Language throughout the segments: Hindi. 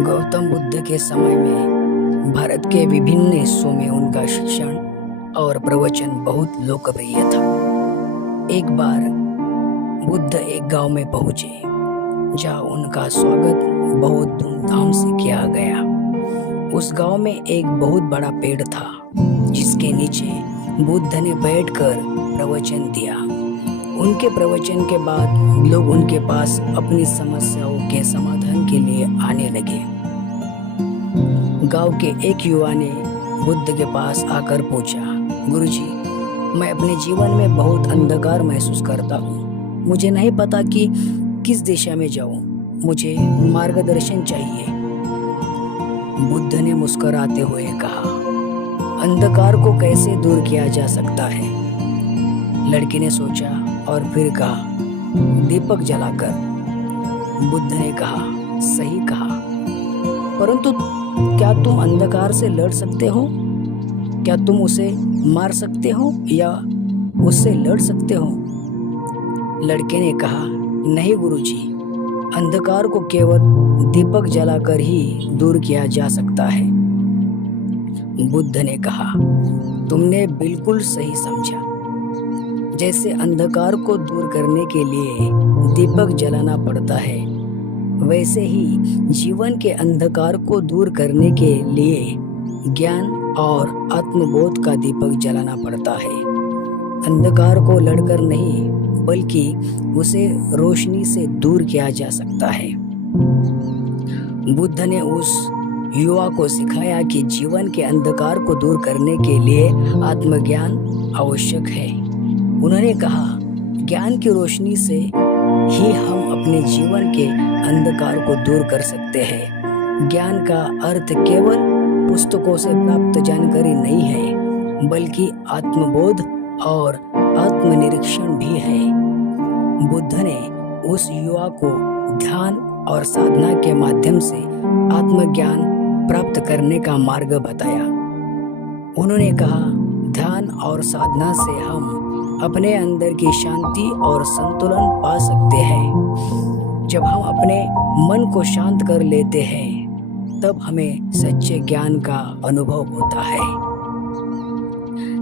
गौतम बुद्ध के समय में भारत के विभिन्न हिस्सों में उनका शिक्षण और प्रवचन बहुत लोकप्रिय था। एक बार बुद्ध एक गांव में पहुंचे जहां उनका स्वागत बहुत धूमधाम से किया गया। उस गांव में एक बहुत बड़ा पेड़ था जिसके नीचे बुद्ध ने बैठकर प्रवचन दिया। उनके प्रवचन के बाद लोग उनके पास अपनी समस्याओं के समाधान के लिए आने लगे। गांव के एक युवा ने बुद्ध के पास आकर पूछा, गुरुजी, मैं अपने जीवन में बहुत अंधकार महसूस करता हूँ। मुझे नहीं पता कि किस दिशा में जाऊँ। मुझे मार्गदर्शन चाहिए। बुद्ध ने मुस्कुराते हुए कहा, अंधकार को कैसे दूर किया जा सकता है? लड़की ने सोचा और फिर कहा, दीपक जलाकर। बुद्ध ने कहा, सही कहा, परंतु क्या तुम अंधकार से लड़ सकते हो? क्या तुम उसे मार सकते हो या उससे लड़ सकते हो? लड़के ने कहा, नहीं गुरुजी, अंधकार को केवल दीपक जलाकर ही दूर किया जा सकता है। बुद्ध ने कहा, तुमने बिल्कुल सही समझा। जैसे अंधकार को दूर करने के लिए दीपक जलाना पड़ता है, वैसे ही जीवन के अंधकार को दूर करने के लिए ज्ञान और आत्मबोध का दीपक जलाना पड़ता है। अंधकार को लड़कर नहीं, बल्कि उसे रोशनी से दूर किया जा सकता है। बुद्ध ने उस युवा को सिखाया कि जीवन के अंधकार को दूर करने के लिए आत्मज्ञान आवश्यक है। उन्होंने कहा, ज्ञान की रोशनी से ही हम अपने जीवन के अंधकार को दूर कर सकते हैं। ज्ञान का अर्थ केवल पुस्तकों से प्राप्त जानकारी नहीं है, बल्कि आत्मबोध और आत्मनिरीक्षण भी है। बुद्ध ने उस युवा को ध्यान और साधना के माध्यम से आत्मज्ञान प्राप्त करने का मार्ग बताया। उन्होंने कहा, ध्यान और साधना से हम अपने अंदर की शांति और संतुलन पा सकते हैं। जब हम अपने मन को शांत कर लेते हैं, तब हमें सच्चे ज्ञान का अनुभव होता है।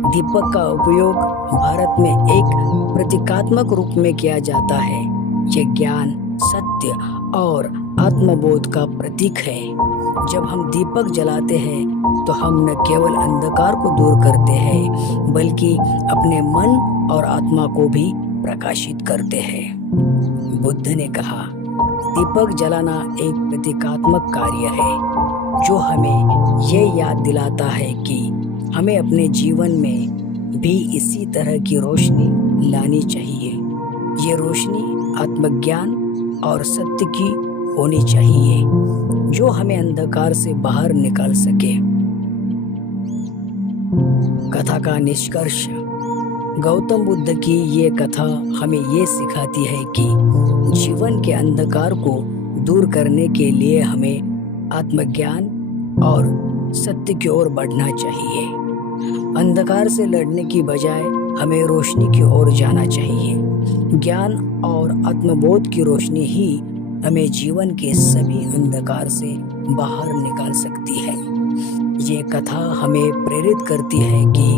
दीपक का उपयोग भारत में एक प्रतीकात्मक रूप में किया जाता है। ये ज्ञान, सत्य और आत्मबोध का प्रतीक है। जब हम दीपक जलाते हैं तो हम न केवल अंधकार को दूर करते हैं, बल्कि अपने मन और आत्मा को भी प्रकाशित करते हैं। बुद्ध ने कहा, दीपक जलाना एक प्रतीकात्मक कार्य है जो हमें ये याद दिलाता है कि हमें अपने जीवन में भी इसी तरह की रोशनी लानी चाहिए। ये रोशनी आत्मज्ञान और सत्य की होनी चाहिए, जो हमें अंधकार से बाहर निकाल सके। कथा का निष्कर्ष। गौतम बुद्ध की ये कथा हमें ये सिखाती है कि जीवन के अंधकार को दूर करने के लिए हमें आत्मज्ञान और सत्य की ओर बढ़ना चाहिए। अंधकार से लड़ने की बजाय हमें रोशनी की ओर जाना चाहिए। ज्ञान और आत्मबोध की रोशनी ही हमें जीवन के सभी अंधकार से बाहर निकाल सकती है। ये कथा हमें प्रेरित करती है कि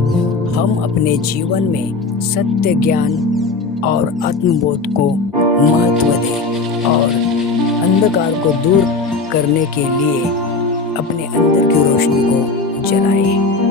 हम अपने जीवन में सत्य, ज्ञान और आत्मबोध को महत्व दें और अंधकार को दूर करने के लिए अपने अंदर की रोशनी को जलाएं।